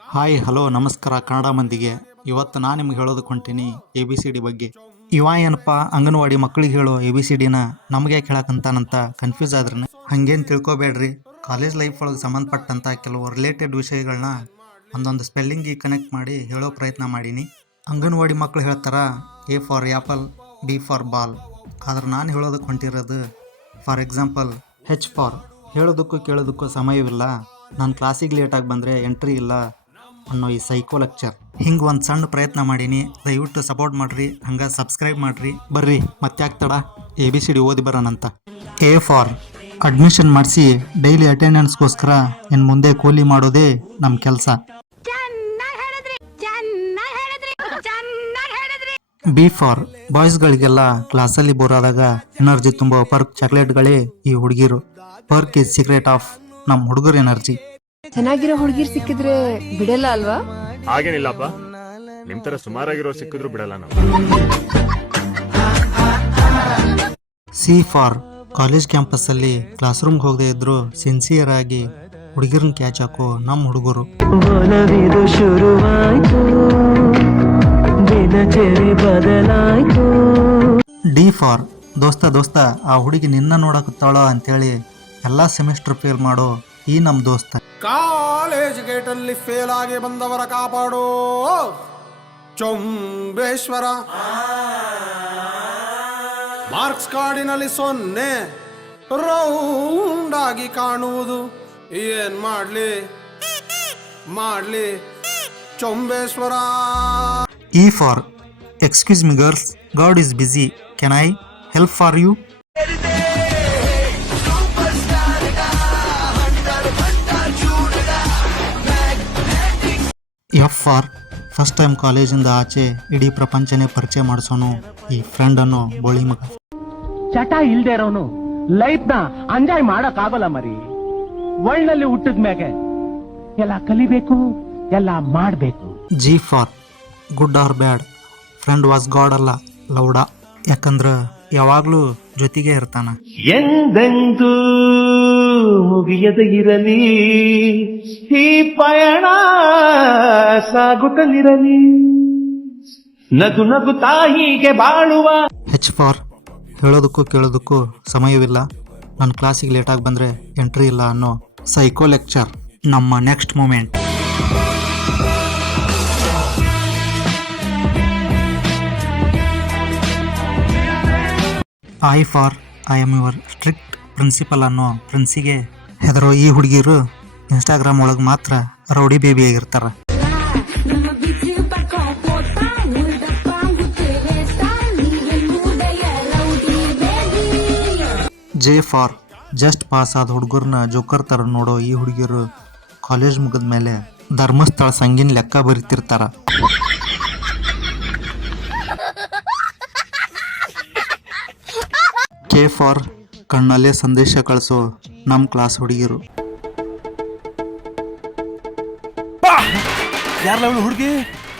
Hi hello ನಮಸ್ಕಾರ ಕನ್ನಡ ಮಂದಿಗೆ. ಇವತ್ತು ನಾನು ನಿಮ್ಗೆ ಹೇಳೋದಕ್ಕೆ ಹೊಂಟೀನಿ ABCD ಬಗ್ಗೆ. ಇವ ಏನಪ್ಪ ಅಂಗನವಾಡಿ ಮಕ್ಕಳಿಗೆ ಹೇಳೋ ABCDನ ನಮಗೆ ಹೇಳಕ್ಕಂತಾನಂತ ಕನ್ಫ್ಯೂಸ್ ಆದ್ರನ ಹಂಗೇನು ತಿಳ್ಕೊಬೇಡ್ರಿ. ಕಾಲೇಜ್ ಲೈಫ್ ಒಳಗೆ ಸಂಬಂಧಪಟ್ಟಂಥ ಕೆಲವು ರಿಲೇಟೆಡ್ ವಿಷಯಗಳನ್ನ ಒಂದೊಂದು ಸ್ಪೆಲ್ಲಿಂಗಿಗೆ ಕನೆಕ್ಟ್ ಮಾಡಿ ಹೇಳೋ ಪ್ರಯತ್ನ ಮಾಡೀನಿ. ಅಂಗನವಾಡಿ ಮಕ್ಕಳು ಹೇಳ್ತಾರ A for apple, B for ball. ಆದ್ರೆ ನಾನು ಹೇಳೋದಕ್ಕೆ ಹೊಂಟಿರೋದು ಫಾರ್ ಎಕ್ಸಾಂಪಲ್ H ಫಾರ್ ಹೇಳೋದಕ್ಕೂ ಕೇಳೋದಕ್ಕೂ ಸಮಯವಿಲ್ಲ, ನಾನು ಕ್ಲಾಸಿಗೆ ಲೇಟಾಗಿ ಬಂದರೆ ಎಂಟ್ರಿ ಇಲ್ಲ ಅನ್ನೋ ಈ ಸೈಕೋ ಲೆಕ್ಚರ್. ಹಿಂಗೆ ಒಂದು ಸಣ್ಣ ಪ್ರಯತ್ನ ಮಾಡೀನಿ, ದಯವಿಟ್ಟು ಸಪೋರ್ಟ್ ಮಾಡಿರಿ, ಹಂಗೆ ಸಬ್ಸ್ಕ್ರೈಬ್ ಮಾಡಿರಿ. ಬರ್ರಿ ಮತ್ತ್ಯಾಕೆ ತಡ, ABCD ಓದಿ ಬರೋಣಂತ. A ಫಾರ್ ಅಡ್ಮಿಷನ್ ಮಾಡಿಸಿ ಡೈಲಿ ಅಟೆಂಡೆನ್ಸ್ಗೋಸ್ಕರ ಇನ್ನು ಮುಂದೆ ಕೂಲಿ ಮಾಡೋದೇ ನಮ್ಮ ಕೆಲಸ. B ಫಾರ್ ಬಾಯ್ಸ್ಗಳಿಗೆಲ್ಲ ಕ್ಲಾಸಲ್ಲಿ ಬೋರ್ ಆದಾಗ ಎನರ್ಜಿ ತುಂಬೋ ಪರ್ಕ್ ಚಾಕ್ಲೇಟ್ಗಳೇ ಈ ಹುಡುಗಿರು. ಪರ್ಕ್ ಇಸ್ ಸೀಕ್ರೆಟ್ ಆಫ್ ನಮ್ಮ ಹುಡುಗರ ಎನರ್ಜಿ. ಚೆನ್ನಾಗಿರೋ ಹುಡುಗಿರ್ ಸಿಕ್ಕಿದ್ರೆ ಬಿಡಲ್ಲ ಅಲ್ವಾ? ಹಾಗೇನಿಲ್ಲಪ್ಪ, ನಿಮ್ ತರ ಸುಮಾರಾಗಿರೋ ಸಿಕ್ಕಿದ್ರು ಬಿಡಲ್ಲ ನಾವು. C ಫಾರ್ ಕಾಲೇಜ್ ಕ್ಯಾಂಪಸ್ಸಲ್ಲಿ ಕ್ಲಾಸ್ ರೂಮ್ಗೆ ಹೋಗದೆ ಇದ್ರು ಸಿನ್ಸಿಯರ್ ಆಗಿ ಹುಡುಗಿರನ್ನ ಕ್ಯಾಚ್ ಹಾಕೋ ನಮ್ಮ ಹುಡುಗರು. D ಫಾರ್ ದೋಸ್ತ ಆ ಹುಡುಗಿ ನಿನ್ನ ನೋಡಕತ್ತಾಳೋ ಅಂತೇಳಿ ಎಲ್ಲ ಸೆಮಿಸ್ಟರ್ ಫೇಲ್ ಮಾಡೋ ಈ ನಮ್ಮ ದೋಸ್ತ. ಕಾಲೇಜ್ ಗೇಟಲ್ಲಿ ಫೇಲ್ ಆಗಿ ಬಂದವರ ಕಾಪಾಡೋ ಚೊಂಬೇಶ್ವರ. ಮಾರ್ಕ್ಸ್ ಕಾರ್ಡಿನಲ್ಲಿ 0 ರೌಂಡ್ ಆಗಿ ಕಾಣುವುದು, ಏನ್ ಮಾಡ್ಲಿ Chombeshwara. E for excuse me girls, god is busy, can I help for you? F for first time ಕಾಲೇಜಿಂದ ಆಚೆ ಇಡೀ ಪ್ರಪಂಚನೇ ಪರಿಚಯ ಮಾಡಿಸೋನು ಈ ಫ್ರೆಂಡ್ ಅನ್ನೋ ಬೋಳಿ ಮಗ. ಚಟ ಇಲ್ದೇ ಇರೋನು ಲೈಫ್ ನ ಎಂಜಾಯ್ ಮಾಡಕ್ ಆಗಲ್ಲ ಮರಿ. ವರ್ಲ್ಡ್ ಹುಟ್ಟಿದ ಮ್ಯಾಗೆ ಎಲ್ಲ ಕಲಿಬೇಕು, ಎಲ್ಲ ಮಾಡ್ಬೇಕು. G for good or bad, friend was god ಅಲ್ಲ ಲೌಡ, ಯಾಕಂದ್ರೆ ಯಾವಾಗ್ಲೂ ಜೊತೆಗೆ ಇರ್ತಾನ. ಎಂದೆಂದೂ ಮುಗಿಯದ ಇರಲಿ ಈ ಪಯಣ, ಸಾಗುತ್ತಲಿರಲಿ ನಗು ನಗು ತಾಯಿಗೆ ಬಾಳುವ. H ಫಾರ್ ಹೇಳೋದಕ್ಕೂ ಕೇಳೋದಕ್ಕೂ ಸಮಯವಿಲ್ಲ, ನನ್ನ ಕ್ಲಾಸಿಗೆ ಲೇಟಾಗಿ ಬಂದರೆ ಎಂಟ್ರಿ ಇಲ್ಲ ಅನ್ನೋ ಸೈಕೋ ಲೆಕ್ಚರ್. ನಮ್ಮ next moment. I for I am your strict principal ಅನ್ನೋ ಪ್ರಿನ್ಸಿಗೆ ಹೆದರೋ ಈ ಹುಡುಗಿರು ಇನ್ಸ್ಟಾಗ್ರಾಮ್ ಒಳಗೆ ಮಾತ್ರ ರೌಡಿ ಬೇಬಿ ಆಗಿರ್ತಾರ. J ಫಾರ್ ಜಸ್ಟ್ ಪಾಸ್ ಆದ ಹುಡುಗರನ್ನ ಜೋಕರ್ ಥರ ನೋಡೋ ಈ ಹುಡುಗಿರು ಕಾಲೇಜ್ ಮುಗಿದ ಮೇಲೆ ಧರ್ಮಸ್ಥಳ ಸಂಗಿನ ಲೆಕ್ಕ ಬರಿತಿರ್ತಾರ. K ಫಾರ್ ಕಣ್ಣಲ್ಲೇ ಸಂದೇಶ ಕಳಿಸೋ ನಮ್ಮ ಕ್ಲಾಸ್ ಹುಡುಗಿರು. ಯಾರಲ್ಲ ಅವಳು ಹುಡುಗಿ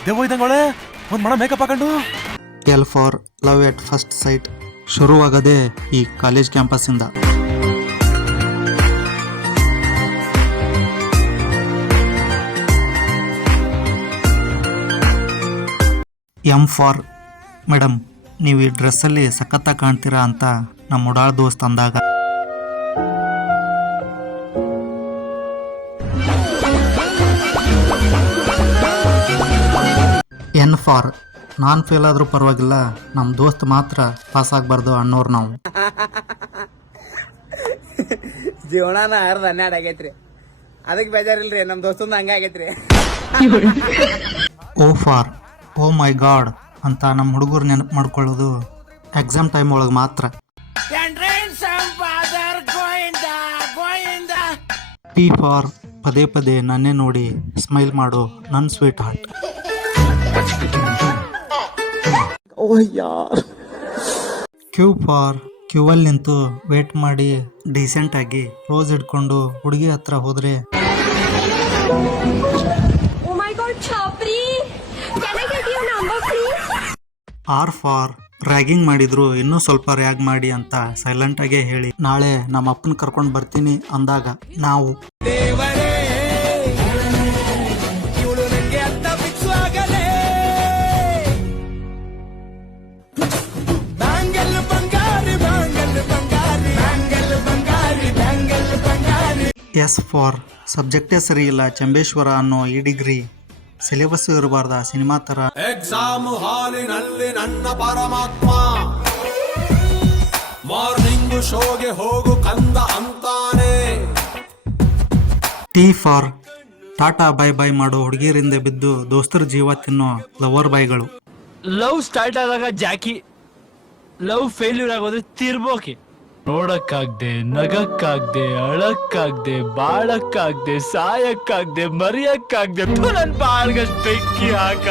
ದೆವ್ವ ಇದ್ದಂಗೋಳೆ, ಒಂದ್ ಮಣ ಮೇಕಪ್ ಹಾಕೊಂಡು. L for love at first sight ಶುರುವಾಗದೆ ಈ ಕಾಲೇಜ್ ಕ್ಯಾಂಪಸ್ಸಿಂದ. M ಫಾರ್ ಮೇಡಮ್, ನೀವು ಈ ಡ್ರೆಸ್ಸಲ್ಲಿ ಸಖತ್ತಾಗಿ ಕಾಣ್ತೀರಾ ಅಂತ ನಮ್ಮ ಉಡಾಳ ದೋಸ್ತ್ ಅಂದಾಗ. N ಫಾರ್ ನಾನು ಫೇಲ್ ಆದರೂ ಪರವಾಗಿಲ್ಲ, ನಮ್ಮ ದೋಸ್ತ್ ಮಾತ್ರ ಪಾಸ್ ಆಗಬಾರ್ದು ಅನ್ನೋರು ನಾವು. ಜೀವನಾನ 12 ಆಗೈತ್ರಿ, ಅದಕ್ಕೆ ಬೇಜಾರಿಲ್ರಿ, ನಮ್ಮ ದೋಸ್ತಂದು ಹಂಗಾಗೈತ್ರಿ. O for oh my god ಅಂತ ನಮ್ಮ ಹುಡುಗರು ನೆನಪು ಮಾಡ್ಕೊಳ್ಳೋದು ಎಕ್ಸಾಮ್ ಟೈಮ್ ಒಳಗೆ ಮಾತ್ರ. P ಫಾರ್ ಪದೇ ಪದೇ ನನ್ನೇ ನೋಡಿ ಸ್ಮೈಲ್ ಮಾಡೋ ನನ್ನ ಸ್ವೀಟ್ ಹಾರ್ಟ್. Q ಫಾರ್ ಕ್ಯೂವಲ್ಲಿ ನಿಂತು ವೇಟ್ ಮಾಡಿ ಡೀಸೆಂಟ್ ಆಗಿ ರೋಸ್ ಹಿಡ್ಕೊಂಡು ಹುಡುಗಿ ಹತ್ರ ಹೋದ್ರೆ. R ಫಾರ್ ರ್ಯಾಗಿಂಗ್ ಮಾಡಿದ್ರು ಇನ್ನೂ ಸ್ವಲ್ಪ ರ್ಯಾಗ್ ಮಾಡಿ ಅಂತ ಸೈಲೆಂಟಾಗೇ ಹೇಳಿ ನಾಳೆ ನಮ್ಮ ಅಪ್ಪನ ಕರ್ಕೊಂಡು ಬರ್ತೀನಿ ಅಂದಾಗ ನಾವು. ಎಸ್ ಫಾರ್ ಸಬ್ಜೆಕ್ಟೇ ಸರಿ ಇಲ್ಲ ಚಂಬೇಶ್ವರ ಅನ್ನೋ ಈ ಡಿಗ್ರಿ ಸಿಲೆಬಸ್ ಇರಬಾರ್ದ ಸಿನಿಮಾ ಥರ. ಎಕ್ಸಾಮ್ ಹಾಲಿನಲ್ಲಿ ನನ್ನ ಪರಮಾತ್ಮ ಮಾರ್ನಿಂಗ್ ಶೋಗೆ ಹೋಗು ಕಂದ ಅಂತಾನೆ. T for tata bye bye ಮಾಡೋ ಹುಡುಗಿಯರಿಂದ ಬಿದ್ದು ದೋಸ್ತರ ಜೀವ ತಿನ್ನೋ ಲವರ್ ಬಾಯ್ಗಳು. ಲವ್ ಸ್ಟಾರ್ಟ್ ಆದಾಗ ಜಾಕಿ, ಲವ್ ಫೇಲ್ಯೂರ್ ಆಗೋದ್ರೆ ತಿರ್ಬೋಕೆ. ನೋಡಕ್ಕಾಗ್ದೆ, ನಗಕ್ಕಾಗ್ದೆ, ಅಳಕ್ಕಾಗ್ದೆ, ಬಾಳಕ್ಕಾಗ್ದೆ, ಸಾಯಕ್ಕಾಗ್ದೆ, ಮರಿಯಕ್ಕಾಗ್ದೆ, ನನ್ ಬಾಳ್ಗಷ್ಟ್ ಬೆಂಕಿ ಹಾಕ.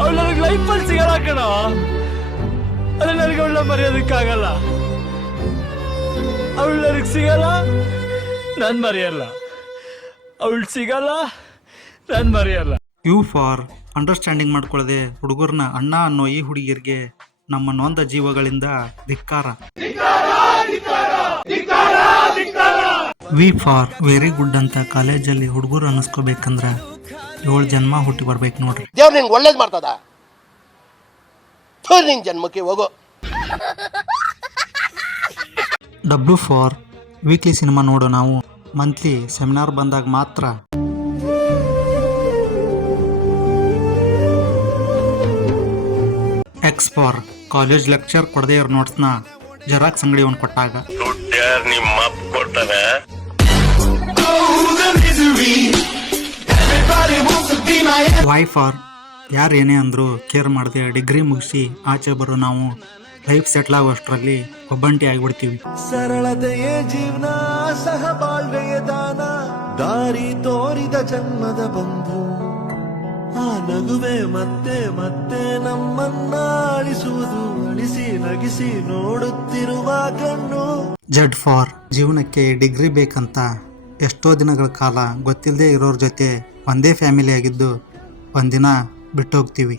ಅವಳು ನನಗೆ ಲೈಫಲ್ಲಿ ಸಿಗಲ್ಲ ಕಣ, ಅಲ್ಲ ನನಗೆ ಅವಳನ್ನ ಮರೆಯೋದಕ್ಕಾಗಲ್ಲ. ಅವಳು ನನಗೆ ಸಿಗಲ್ಲ, ನಾನ್ ಮರೆಯಲ್ಲ. ಅವಳು ಸಿಗಲ್ಲ, ನಾನ್ ಮರೆಯಲ್ಲ. ಯು ಫಾರ್ ಅಂಡರ್ಸ್ಟ್ಯಾಂಡಿಂಗ್ ಮಾಡ್ಕೊಳ್ಳದೆ ಹುಡುಗರನ್ನ ಅಣ್ಣ ಅನ್ನೋ ಈ ಹುಡುಗಿಯರಿಗೆ ನಮ್ಮ ನೊಂದ ಜೀವಗಳಿಂದ ಧಿಕ್ಕಾರ. ವಿ ಫಾರ್ ವೆರಿ ಗುಡ್ ಅಂತ ಕಾಲೇಜಲ್ಲಿ ಹುಡುಗರು ಅನ್ನಿಸ್ಕೋಬೇಕಂದ್ರ 7 ಜನ್ಮ ಹುಟ್ಟಿ ಬರ್ಬೇಕು ನೋಡ್ರಿ. ದೇವ್ರು ನಿಂಗೆ ಒಳ್ಳೇದು ಮಾಡ್ತದ, ನಿನ್ ಜನ್ಮಕ್ಕೆ ಹೋಗೋ. ಡಬ್ಲ್ಯೂ ಫಾರ್ ವೀಕ್ಲಿ ಸಿನಿಮಾ ನೋಡೋ ನಾವು, ಮಂತ್ಲಿ ಸೆಮಿನಾರ್ ಬಂದಾಗ ಮಾತ್ರ. ಎಕ್ಸ್ ಫಾರ್ ಕಾಲೇಜ್ ಲೆಕ್ಚರ್ ಕೊಡದೇ ಇರೋ ನೋಟ್ಸ್ನ ಜೆರಾಕ್ಸ್ ಅಂಗಡಿ ಒಂದು ಕೊಟ್ಟಾಗ. ವೈ ಫಾರ್ ಯಾರು ಏನೇ ಅಂದ್ರು ಕೇರ್ ಮಾಡದೆ ಡಿಗ್ರಿ ಮುಗಿಸಿ ಆಚೆ ಬರೋ ನಾವು ಲೈಫ್ ಸೆಟ್ಲ್ ಆಗುವಷ್ಟರಲ್ಲಿ ಒಬ್ಬಂಟಿ ಆಗಿಬಿಡ್ತೀವಿ. ಸರಳತೆಯೇ ಜೀವನ, ಸಹಬಾಳ್ವೆಯ ದಾನ, ದಾರಿ ತೋರಿದ ಜನ್ಮದ ಬಂಧು, ಆ ನಗುವೆ ಮತ್ತೆ ಮತ್ತೆ ನಮ್ಮನ್ನ ಅಳಿಸುವುದು, ಅಳಿಸಿ ನಗಿಸಿ ನೋಡುತ್ತಿರುವ ಕಣ್ಣು. ಜಡ್ ಫಾರ್ ಜೀವನಕ್ಕೆ ಡಿಗ್ರಿ ಬೇಕಂತ ಎಷ್ಟೋ ದಿನಗಳ ಕಾಲ ಗೊತ್ತಿಲ್ಲದೆ ಇರೋರ ಜೊತೆ ಒಂದೇ ಫ್ಯಾಮಿಲಿ ಆಗಿದ್ದು ಒಂದಿನ ಬಿಟ್ಟು ಹೋಗ್ತೀವಿ.